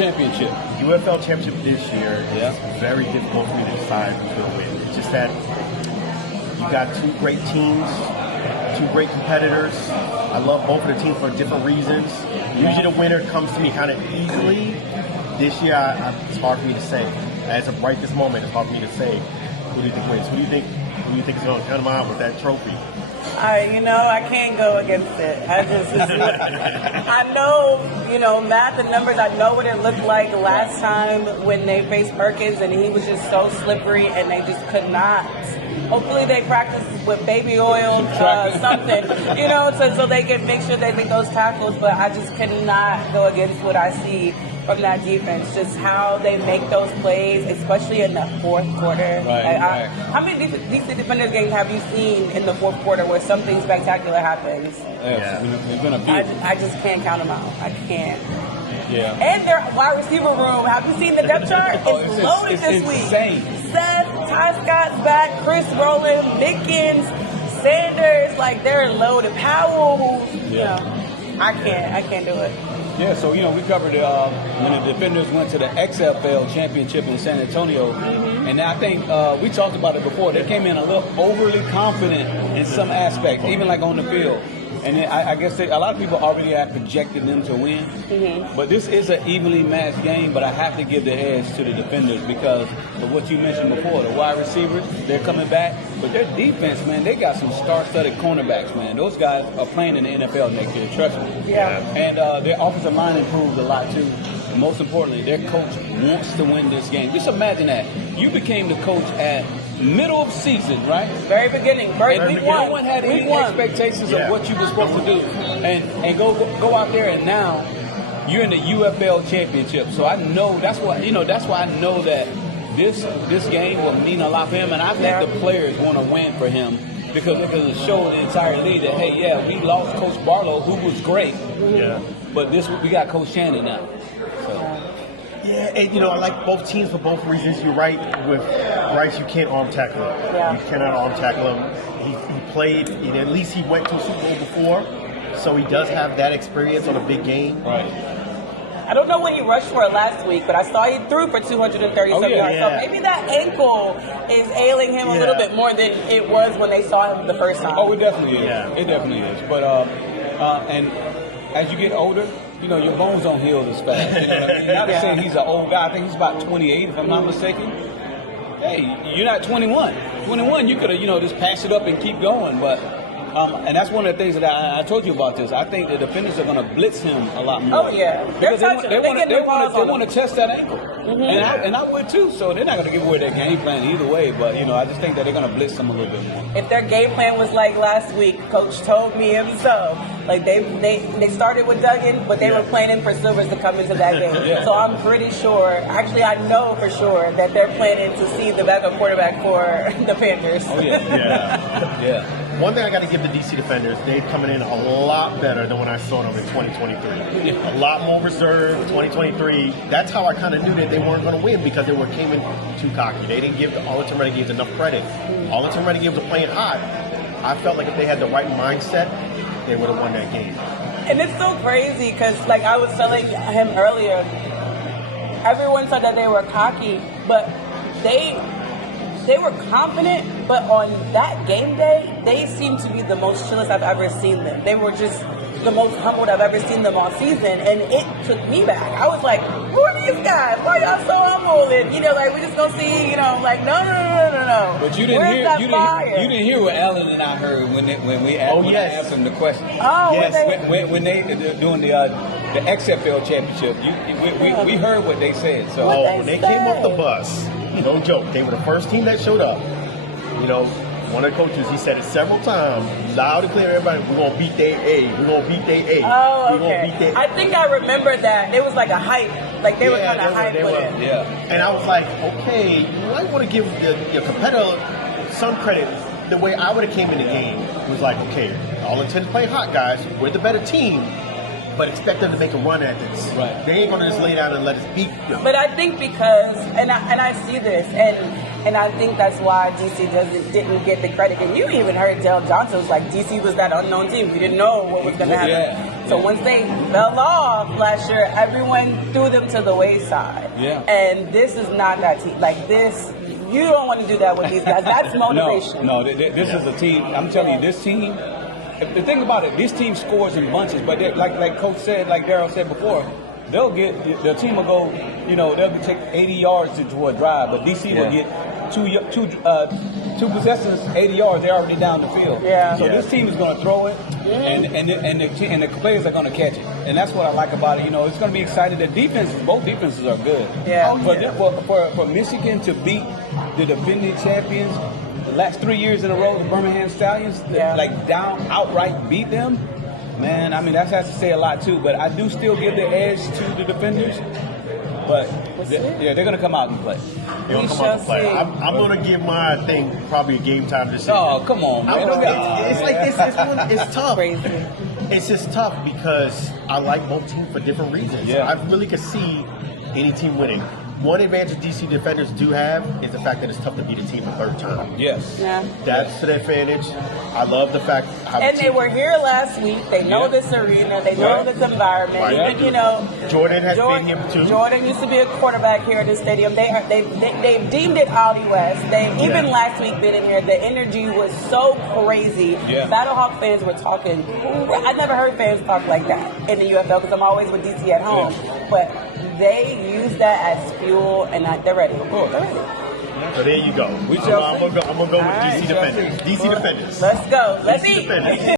Championship. UFL Championship this year is very difficult for me to decide who's going to win. It's just that you got two great teams, two great competitors. I love both of the teams for different reasons. Usually the winner comes to me kind of easily. This year, it's hard for me to say. As of right this moment, it's hard for me to say who do you think wins. Who do you think is going to come out with that trophy? I can't go against it. I know, math and numbers. I know what it looked like last time when they faced Perkins, and he was just so slippery, and they just could not. Hopefully, they practice with baby oil, something, so they can make sure they make those tackles. But I just cannot go against what I see from that defense, just how they make those plays, especially in the fourth quarter. Right. How many DC Defenders games have you seen in the fourth quarter where something spectacular happens? It's been a beat. I just can't count them out. I can't. Yeah. And their wide receiver room, have you seen the depth chart? It's loaded this week. Insane. Seth, Ty Scott's back, Chris Rowland, Mickens, Sanders, they're loaded. Powell, I can't do it. Yeah, so, we covered when the Defenders went to the XFL Championship in San Antonio. Mm-hmm. And I think we talked about it before. They came in a little overly confident in some aspects, even on the field. And then I guess a lot of people already have projected them to win. Mm-hmm. But this is an evenly matched game, but I have to give the edge to the Defenders because of what you mentioned before. The wide receivers, they're coming back. But their defense, man, they got some star-studded cornerbacks, man. Those guys are playing in the NFL next year, trust me. Yeah. And their offensive line improved a lot, too. And most importantly, their coach wants to win this game. Just imagine that. You became the coach at middle of season, right? Very beginning. No one had any expectations of what you were supposed to do. And go out there and now you're in the UFL Championship. So I know that's why I know that this game will mean a lot for him, and I think the players want to win for him because it showed the entire league that we lost Coach Barlow, who was great. Yeah. But we got Coach Shannon now. So. Yeah, and I like both teams for both reasons. You're right with Bryce. You can't arm tackle him. Yeah. You cannot arm tackle him. He played. At least he went to a Super Bowl before, so he does have that experience on a big game. Right. I don't know what he rushed for last week, but I saw he threw for 237 yards. So maybe that ankle is ailing him a little bit more than it was when they saw him the first time. Oh, it definitely is. Yeah. It definitely is. But and as you get older, your bones don't heal as fast. Not to say he's an old guy. I think he's about 28, if I'm not mistaken. Hey, you're not 21. 21, you could have, just pass it up and keep going. But and that's one of the things that I told you about this. I think the Defenders are going to blitz him a lot more. Oh, yeah. Because they want to test that ankle. Mm-hmm. And I would too. So they're not going to give away their game plan either way. But, I just think that they're going to blitz him a little bit more. If their game plan was like last week, Coach told me himself. They started with Duggan, but they were planning for Silvers to come into that game. Yeah. So I'm pretty sure, actually I know for sure that they're planning to see the backup quarterback for the Panthers. Oh, yeah. Yeah. One thing I got to give the DC Defenders, they're coming in a lot better than when I saw them in 2023. A lot more reserved, 2023. That's how I kind of knew that they weren't going to win because they came in too cocky. They didn't give the Arlington Renegades enough credit. Arlington Renegades were playing hot. I felt like if they had the right mindset, they would have won that game. And it's so crazy because, I was telling him earlier, everyone said that they were cocky, but they were confident, but on that game day, they seemed to be the most chillest I've ever seen them. They were just the most humbled I've ever seen them all season, and it took me back. I was like, who are these guys? Why are y'all so humble? And, we just gonna see, no. But you didn't hear what Alan and I heard when I asked them the question. Oh, yes. When they doing the XFL Championship, we heard what they said. So when they came off the bus, no joke, they were the first team that showed up. One of the coaches, he said it several times, loud and clear, everybody, we're going to beat their A. We're going to beat their A. Oh, we're okay. Gonna beat their I think I remember that. It was like a hype. They were kind of hype with it. Yeah. And I was like, okay, you might want to give your competitor some credit. The way I would have came in the game was like, okay, all intents play hot, guys. We're the better team. but expect them to make a run at this. Right. They ain't gonna just lay down and let us beat them. But I think because, and I see this, and I think that's why DC didn't get the credit. And you even heard Dale Johnson was like, DC was that unknown team. We didn't know what was going to happen. Yeah. So once they fell off last year, everyone threw them to the wayside. Yeah. And this is not that team. Like this, you don't want to do that with these guys. That's motivation. No, this is a team. I'm telling you, this team. The thing about it, this team scores in bunches, but like Coach said, like Darryl said before, the team will go, they'll take 80 yards to a drive, but DC will get two possessions, 80 yards, they're already down the field. Yeah. So this team is going to throw it, and the players are going to catch it, and that's what I like about it. It's going to be exciting. Both defenses are good. Yeah. For Michigan to beat the defending champions the last 3 years in a row, the Birmingham Stallions, outright beat them. Man, I mean, that has to say a lot too, but I do still give the edge to the defenders. But they're going to come out and play. They're going to come out and play. I'm going to give my thing probably a game time decision. Oh, come on, man. It's tough. Crazy. It's just tough because I like both teams for different reasons. Yeah. I really could see any team winning. One advantage DC defenders do have is the fact that it's tough to beat a team a third time. Yes. Yeah. That's to their advantage. I love the fact how And they were here last week. They know this arena. They know this environment. Right. Jordan has been here too. Jordan used to be a quarterback here at the stadium. They've deemed it Audi West. Even last week been in here. The energy was so crazy. Yeah. Battlehawk fans were talking. I never heard fans talk like that in the UFL because I'm always with DC at home. Yeah. But they use that as fuel, and they're ready. They're ready. So there you go. I'm gonna go with DC Defenders. DC Defenders. Let's go. Let's DC eat. Defenders.